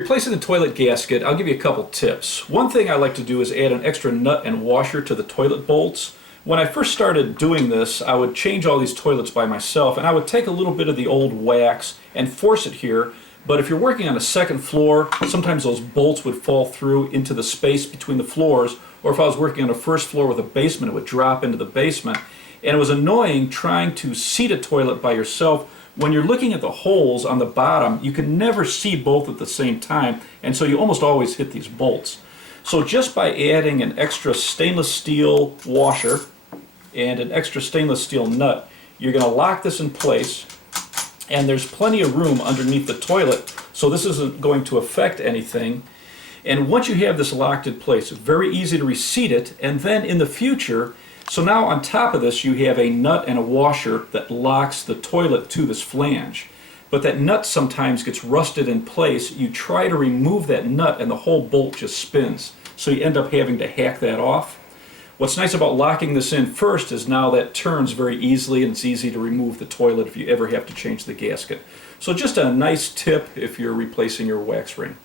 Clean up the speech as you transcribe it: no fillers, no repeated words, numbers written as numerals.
Replacing the toilet gasket, I'll give you a couple tips. One thing I like to do is add an extra nut and washer to the toilet bolts. When I first started doing this, I would change all these toilets by myself, and I would take a little bit of the old wax and force it here. But if you're working on a second floor, sometimes those bolts would fall through into the space between the floors, or if I was working on a first floor with a basement, it would drop into the basement. And it was annoying trying to seat a toilet by yourself. When you're looking at the holes on the bottom, you can never see both at the same time, and so you almost always hit these bolts. So just by adding an extra stainless steel washer and an extra stainless steel nut, you're going to lock this in place, and there's plenty of room underneath the toilet, so this isn't going to affect anything. And once you have this locked in place, it's very easy to reseat it, and then in the future, so now on top of this you have a nut and a washer that locks the toilet to this flange. But that nut sometimes gets rusted in place. You try to remove that nut and the whole bolt just spins. So you end up having to hack that off. What's nice about locking this in first is now that turns very easily, and it's easy to remove the toilet if you ever have to change the gasket. So just a nice tip if you're replacing your wax ring.